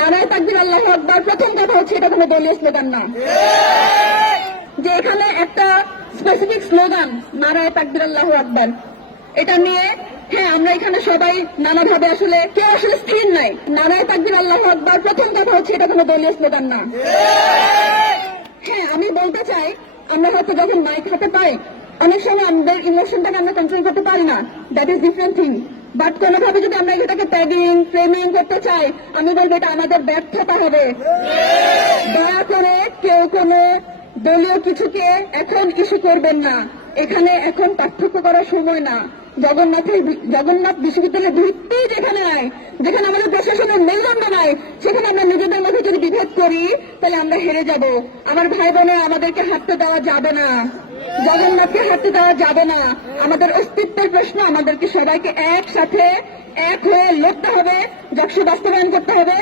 নারায়ে তাকবীর আল্লাহু আকবার প্রথম কথা হচ্ছে এটা কোনো দলীয় স্লোগান না, যে এখানে একটা স্পেসিফিক স্লোগান নারায়ে তাকবীর আল্লাহু আকবার, এটা নিয়ে হ্যাঁ আমরা এখানে সবাই নানাভাবে আসলে কেউ আসলে স্থির নাই। নারায়ে তাকবীর আল্লাহু আকবার প্রথম কথা হচ্ছে এটা কোনো দলীয় স্লোগান না। হ্যাঁ আমি বলতে চাই আমরা হয়তো যখন মাইক হাতে পাই অনেক সময় আমাদের ইমোশনটাকে আমরা কন্ট্রোল করতে পারি না, that is different thing. But কোনোভাবে যদি আমরা এটাকে ট্যাগিং ফ্রেমিং করতে চাই আমি বলবো এটা আমাদের ব্যর্থতা হবে। দয়া করে কেউ কোনো দলীয় কিছুকে এখন ইস্যু করবেন না, এখানে এখন পার্থক্য করার সময় না। জগন্নাথ বিশ্ববিদ্যালয়ের ভিত্তি যেখানে নাই, যেখানে আমাদের প্রশাসনের মেরুদণ্ড নাই, সেখানে আমরা নিজেদের মধ্যে যদি বিভেদ করি তাহলে আমরা হেরে যাব। আমার ভাই বোনে আমাদেরকে হাঁটতে দেওয়া যাবে না, জগন্নাথকে হাঁটতে দেওয়া যাবে না। আমাদের অস্তিত্বের প্রশ্ন, আমাদেরকে সবাইকে একসাথে এক হয়ে লড়তে হবে, যক্ষ বাস্তবায়ন করতে হবে।